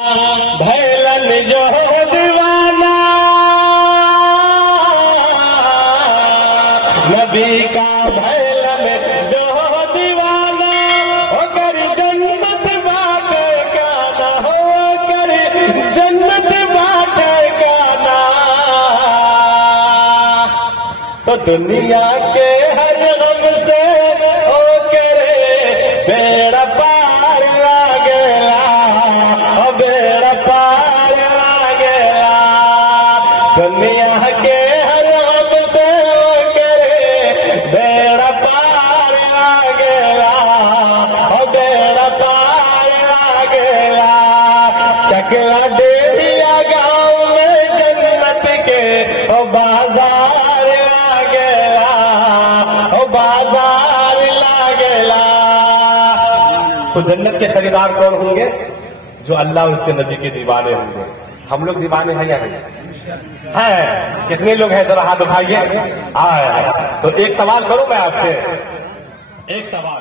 भैलन जो दीवाना नबी का, भैलन जो दीवाना हो कर जन्नत बाटे गाना, हो कर जन्नत बाटे गाना। तो दुनिया के हर गम से हो करे बेड़ा पार लागेला, ओ बेड़ा पार लागेला। दुनिया के हर गम से हो करे बेड़ा पार लागेला, ओ बेड़ा पार लागेला। चकला दे दिया गाँव में जन्नत के, ओ बाजार लागेला, ओ बाजार लागेला। तो जन्नत के खरीदार कौन होंगे? जो अल्लाह उसके नबी के दीवाने होंगे। हम लोग दीवाने हैं या नहीं? हैं? कितने लोग हैं? जरा हाथ उठाइए। तो एक सवाल करूं मैं आपसे, एक सवाल।